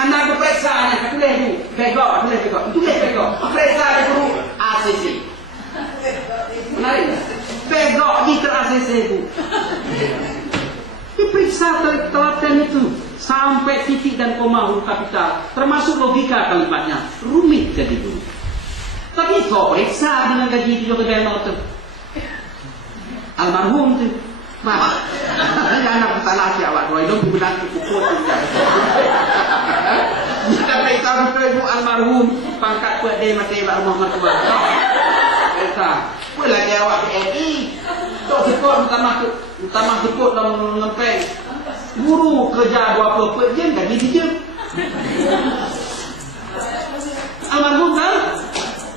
Hana periksa kan boleh tu. Begok, boleh begok. Itu boleh begok. Periksa dia guru ACC. Menarik tak? Begok di ter ACC tu. Diperiksa telaten itu sampai titik dan koma huruf kapital, termasuk logika kalimatnya. Rumit jadi guru. Tapi kau periksa dengan gaji 3 kedai tu. Almarhum tu. Mak. Anak salah si awak doi dong bukan pukul tu. Jika periksa ibu almarhum pangkat buat dia mati mak rumah mertua. Periksa. Pula dia awak PNI. Tok sebut utama sebut dalam ngempeng. Guru kerja 20 jam gaji 3 jam. Almarhum kan?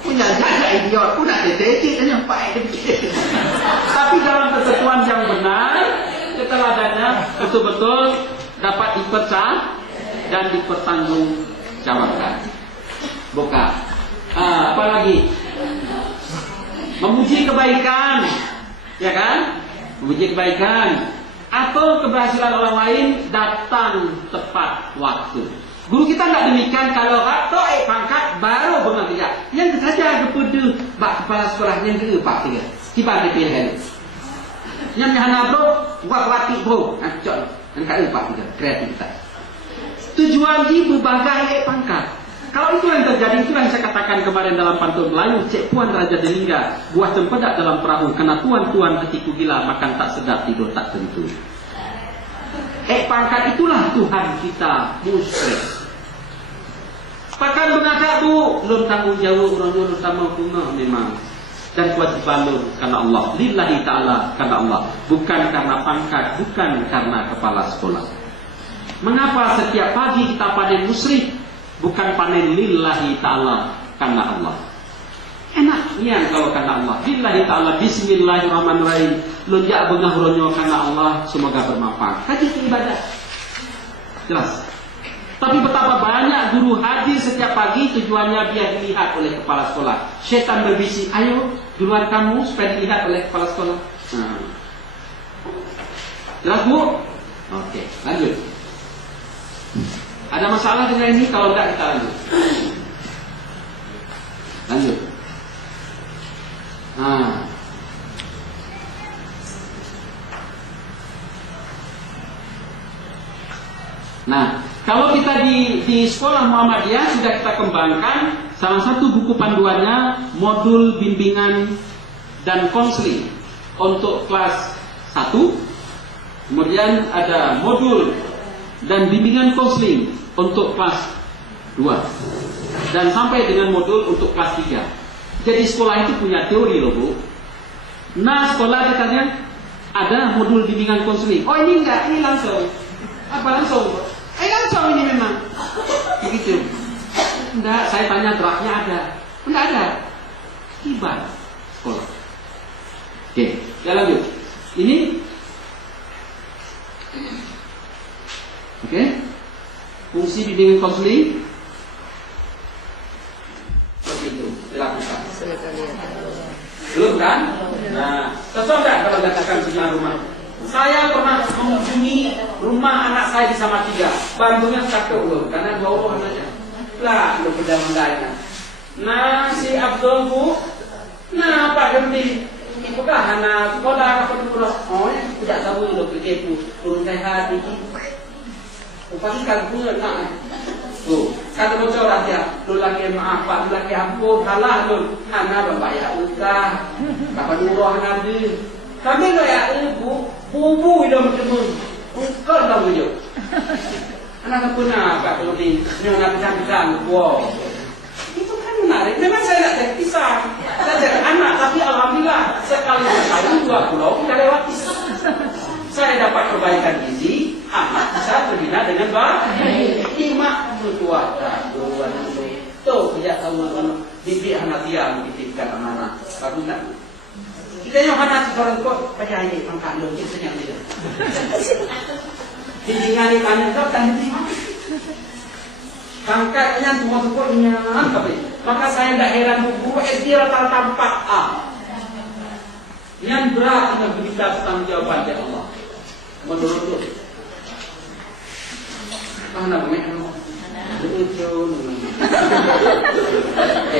Punya jaga idiot pun nak detik dan nyampai dia. Tapi dalam ketentuan yang benar, keteladannya betul-betul dapat dipercaya dan dipertanggungjawabkan. Bukan. Apa lagi? Memuji kebaikan, ya kan? Memuji kebaikan atau keberhasilan orang lain datang tepat waktu. Guru kita tak demikian. Kalau tok pangkat baru bekerja. Yang saja kepada bak kepala sekolah yang keempat tiga. Kibar dipilih. Yang hana bro, buat wati bro. Acok. Yang keempat tiga. Kreativitas. Tujuan di berbagai pangkat. Kalau itu yang terjadi, itu yang saya katakan kemarin dalam pantun Melayu. Cek puan Raja Delingga, buah cempedak dalam perahu. Kena tuan-tuan hatiku gila, makan tak sedap, tidur tak tentu. Pangkat itulah Tuhan kita musyrik. Pakan mengagak bu, belum tanggung jawab orang belum sama bunga memang. Dan kewajiban lu karena Allah, lillahi ta'ala karena Allah, bukan karena pangkat, bukan karena kepala sekolah. Mengapa setiap pagi kita panen musyrik, bukan panen lillahi ta'ala karena Allah? Enak nian kalau karena Allah. Lillahi ta'ala bismillahirrahmanirrahim. Lonjak bengah ronyo karena Allah, semoga bermanfaat. Haji itu ibadah. Jelas. Tapi betapa banyak guru hadir setiap pagi tujuannya biar dilihat oleh kepala sekolah. Syaitan berbisik, ayo duluan kamu supaya dilihat oleh kepala sekolah. Jelas bu? Oke, lanjut. Ada masalah dengan ini? Kalau tidak kita lanjut. Lanjut. Nah, kalau kita di sekolah Muhammadiyah sudah kita kembangkan salah satu buku panduannya modul bimbingan dan konseling untuk kelas 1. Kemudian ada modul dan bimbingan konseling untuk kelas 2. Dan sampai dengan modul untuk kelas 3. Jadi sekolah itu punya teori loh bu. Nah sekolah katanya ada modul bimbingan konseling. Oh ini enggak, ini langsung. Apa langsung? Langsung ini memang. Begitu. Enggak, saya tanya draftnya ada. Enggak ada. Kibar sekolah. Oke, ya lanjut. Ini. Oke. Fungsi bimbingan konseling. Begitu, dilakukan. Belum kan? Nah, cocok enggak kalau katakan punya rumah? Saya pernah mengunjungi rumah anak saya di Salatiga. Bantunya satu loh, karena 2 orang aja. Lah, lu beda-bedanya. Nah, si Abdul bu, nah Pak Gemdi, apakah anak sekolah apa dulu? Oh, tidak tahu loh begitu. Turun sehat ini. Upah kan punya nak. Tuh, kata bocor aja. Lu lagi maaf Pak, lu lagi ampun, halah lu. Hana bapak ya utah. Kapan uroh nanti? Kami nggak ya ibu, bubu itu macam kau tahu je. Anak pun apa kalau di nyonya pisang-pisang, wow. Itu kan menarik. Memang saya nak jadi pisang, saya jadi anak, tapi alhamdulillah sekali setahun 2 pulau kita lewati. Saya dapat perbaikan gizi, anak bisa berbina dengan baik. Imak tua, tuh tidak tahu mana bibir anak dia dititipkan mana, bagus tak? Kita yang mana seorang kok percaya pangkat lo itu yang dia. Ditinggali kanan kau tak terima. Pangkatnya semua sempurna tapi maka saya tidak heran guru SD rata-rata 4A. Yang berat dengan berita tentang jawaban dari Allah. Menurut tu. Mana namanya? Lucu.